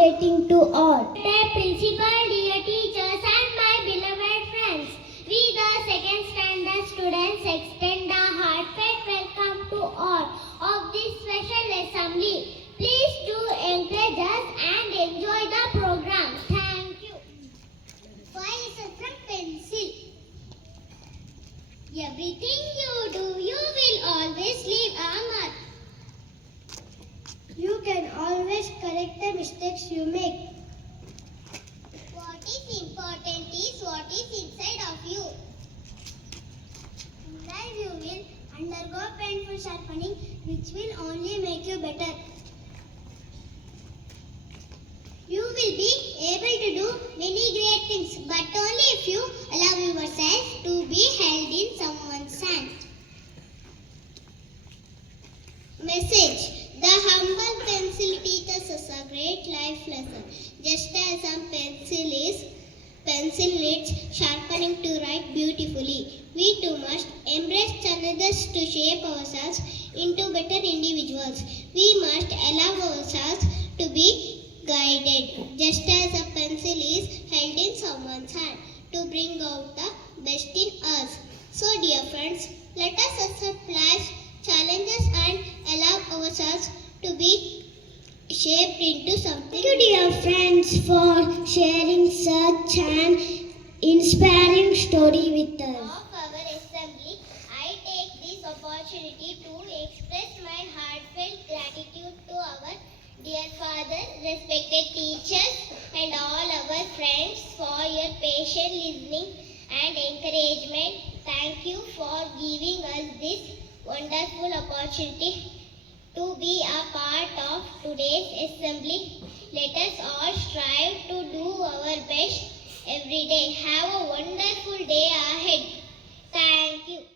greeting to all. Dear principal, dear teachers, and my beloved friends, we the second standard students extend a heartfelt welcome to all of this special assembly. Please do encourage us and enjoy the program. Thank you. Why is it from pencil? Everything you do, you will always leave a mark. You can always correct the mistakes you make. What is important is what is inside of you. In life you will undergo painful sharpening which will only make you better. You will be able to do many great things, but only if you allow yourself to be held in someone's hand. Message. The humble pencil teaches us a great life lesson. Just as a pencil needs sharpening to write beautifully, we too must embrace challenges to shape ourselves into better individuals. We must allow ourselves to be guided, just as a pencil is held in someone's hand, to bring out the best in us. So, dear friends, let us accept life's challenges and allow ourselves to be shaped into something. Thank you, dear friends, for sharing such an inspiring story with us. Of our assembly, I take this opportunity to express my heartfelt gratitude to our dear Father, respected teachers, and all our friends for your patient listening and encouragement. Thank you for giving us this wonderful opportunity to be a part of today's assembly. Let us all strive to do our best every day. Have a wonderful day ahead. Thank you.